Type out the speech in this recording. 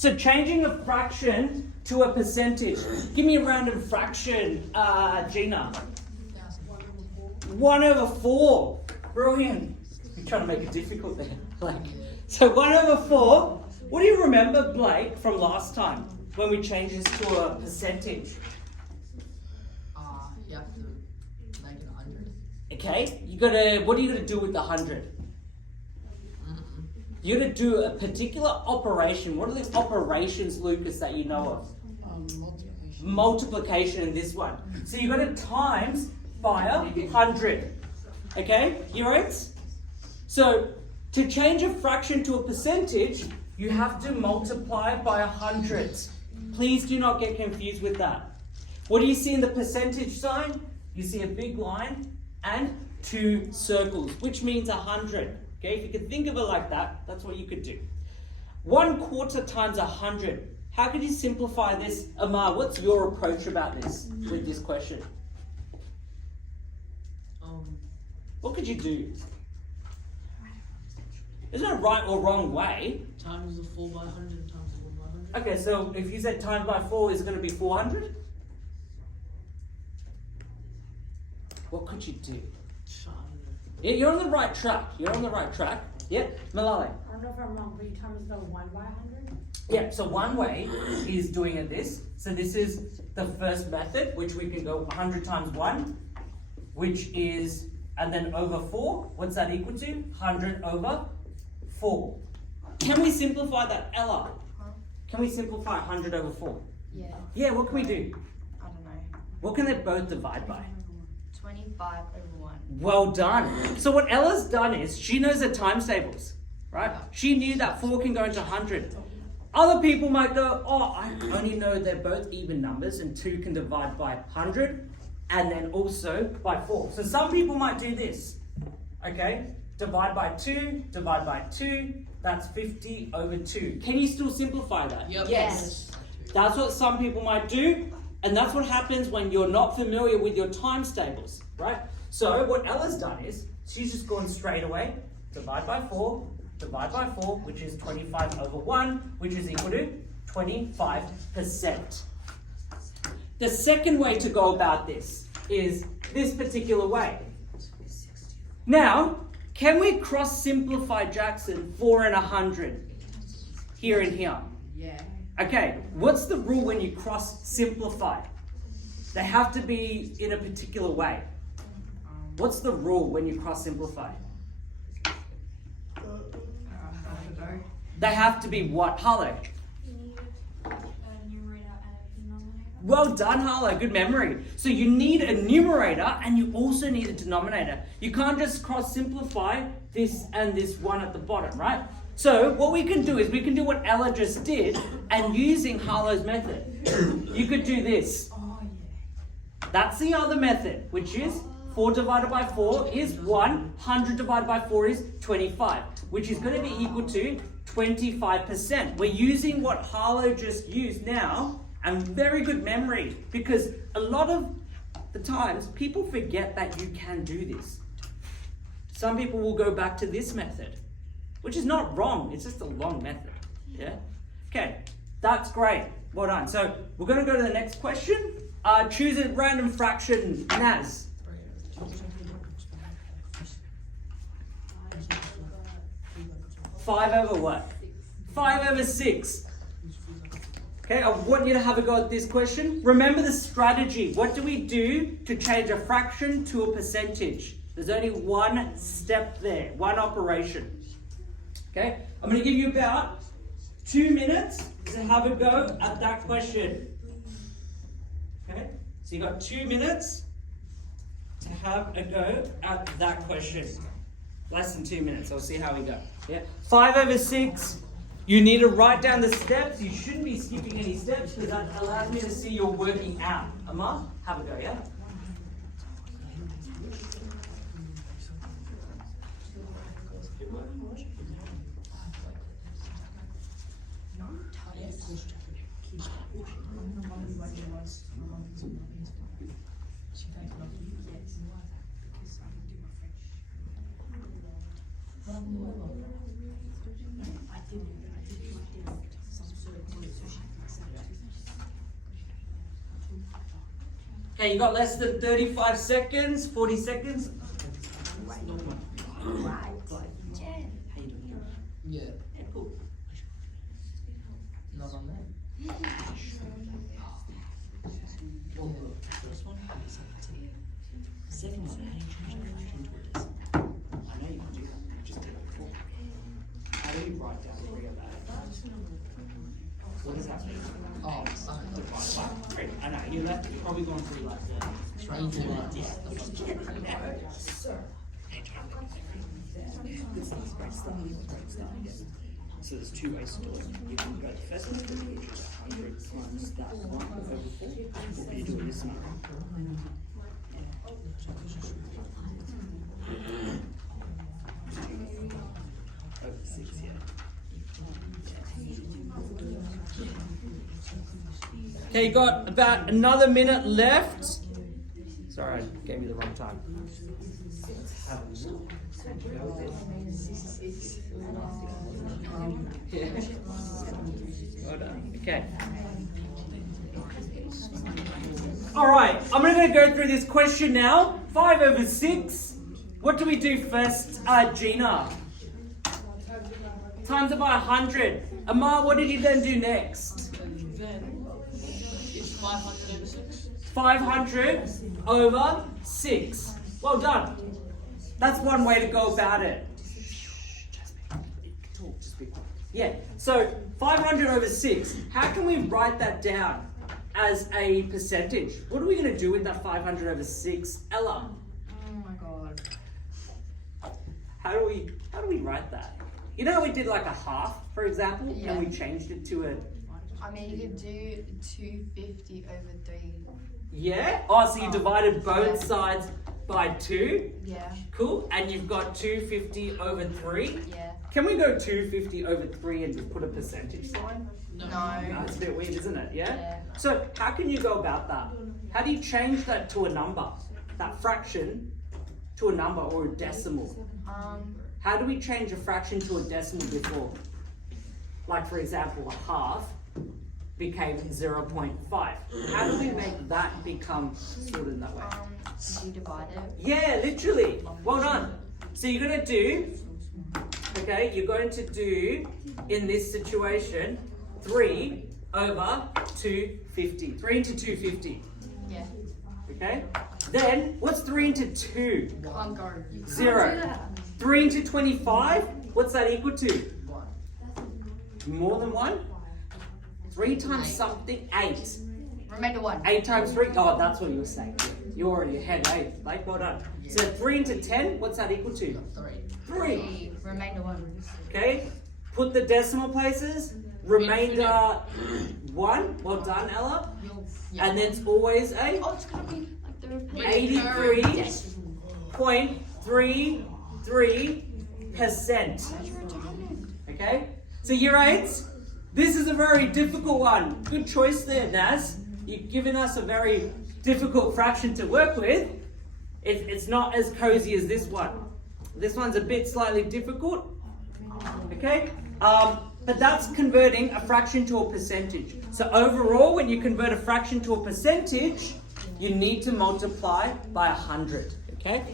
So changing a fraction to a percentage. Give me a random fraction, Gina. 1/4. Brilliant. You're trying to make it difficult there. So 1/4. What do you remember, Blake, from last time when we changed this to a percentage? You have to make it 100. Okay, what are you gonna do with the 100? You're gonna do a particular operation. What are the operations, Lucas, that you know of? Multiplication in this one. So you're gonna times by 100. Okay, you right? So to change a fraction to a percentage, you have to multiply by 100. Please do not get confused with that. What do you see in the percentage sign? You see a big line and 2 circles, which means 100. Okay, if you could think of it like that, that's what you could do. 1/4 times 100. How could you simplify this? Amar, what's your approach about this with this question? What could you do? There's no right or wrong way. Times the 4 by 100 times the 1 by 100. Okay, so if you said times by 4, is it going to be 400? What could you do? Yeah, you're on the right track. You're on the right track. Yeah, Malale. I don't know if I'm wrong, but you times the 1 by 100? Yeah, so one way is doing it this. So this is the first method, which we can go 100 times 1, which is, and then over 4. What's that equal to? 100 over 4. Can we simplify that, Ella? Can we simplify 100 over 4? Yeah. Yeah, what can we do? I don't know. What can they both divide by? 25/1. Well done. So what Ella's done is, she knows the times tables, right? She knew that 4 can go into 100. Other people might go, oh, I only know they're both even numbers and 2 can divide by 100 and then also by 4. So some people might do this, okay? Divide by 2, divide by 2, that's 50 over 2. Can you still simplify that? Yep. Yes. That's what some people might do, and that's what happens when you're not familiar with your times tables, right? So what Ella's done is, she's just gone straight away, divide by 4, which is 25 over 1, which is equal to 25%. The second way to go about this is this particular way. Now, can we cross simplify, Jackson, 4 and 100 here and here? Yeah. Okay, what's the rule when you cross simplify? They have to be in a particular way. What's the rule when you cross simplify? They have to be what? Harlow? You need a numerator and a denominator. Well done, Harlow. Good memory. So you need a numerator and you also need a denominator. You can't just cross simplify this and this one at the bottom, right? So what we can do is we can do what Ella just did, and using Harlow's method, you could do this. That's the other method, which is 4 divided by 4 is 1, 100 divided by 4 is 25, which is going to be equal to 25%. We're using what Harlow just used now, and very good memory, because a lot of the times people forget that you can do this. Some people will go back to this method, which is not wrong, it's just a long method. Yeah? Okay, that's great. Well done. So we're going to go to the next question. Choose a random fraction, Naz. 5 over what? 5 over 6. Okay, I want you to have a go at this question. Remember the strategy. What do we do to change a fraction to a percentage? There's only one step there, one operation. Okay, I'm going to give you about 2 minutes to have a go at that question. Okay, so you got 2 minutes to have a go at that question. Less than 2 minutes, I'll see how we go. Yeah, 5 over 6. You need to write down the steps. You shouldn't be skipping any steps because that allows me to see you're working out. Amar, have a go, yeah? Okay, you got less than 35 seconds, 40 seconds. Yeah. Yeah, cool. Not on that. Well, the first one is the second one, how do you change the fraction to a decimal? I know you can do that. You just did it before. How do you write down 3 of that? What does that mean? Oh, Divide by 3. I know, you're probably going through like the So there's 2 ways to do it. You can go the first method, which is 100 times that 1 over 4, or you do it this way. Over 6, yeah. Okay, you got about another minute left. Sorry, I gave you the wrong time. Yeah. Well done. Okay. All right, I'm going to go through this question now. 5 over 6. What do we do first, Gina? Times it by 100. Amar, what did you then do next? Then it's 500 over 6. 500 over 6. Well done. That's one way to go about it. Yeah, so 500 over 6. How can we write that down as a percentage? What are we going to do with that 500 over 6? Ella, Oh my god. how do we write that? You know how we did like a half, for example, Yeah. and we changed it to a... I mean, you could do 250 over 3. Yeah? Oh, so you Oh. divided both Yeah. sides by 2. Yeah. Cool. And you've got 250 over 3. Yeah. Can we go 250 over 3 and just put a percentage sign? No. That's a bit weird, isn't it? Yeah? Yeah. So how can you go about that? How do you change that to a number? That fraction to a number or a decimal? How do we change a fraction to a decimal before? Like for example, a half became 0.5. How do we make that become sorted in that way? You divide it. Yeah, literally. Well done. So you're going to do, you're going to do, in this situation, 3 over 250. 3 into 250. Yeah. Okay? Then, what's 3 into 2? Can't go. 0. 3 into 25? What's that equal to? 1. More than 1? 3 times something, 8. Remainder 1. 8 times 3? Oh, that's what you were saying. You're already ahead, 8. Like, well done. So 3 into 10, what's that equal to? 3. 3. Remainder 1. Okay? Put the decimal places. Remainder 1. Well done, Ella. Yeah. And then it's always a Oh, it's gonna be like the repeat. 83.33%. Okay? So year 8, this is a very difficult one. Good choice there, Naz. You've given us a very difficult fraction to work with. It's not as cozy as this one. This one's a bit slightly difficult. Okay? But that's converting a fraction to a percentage. So overall, when you convert a fraction to a percentage, you need to multiply by 100. Okay?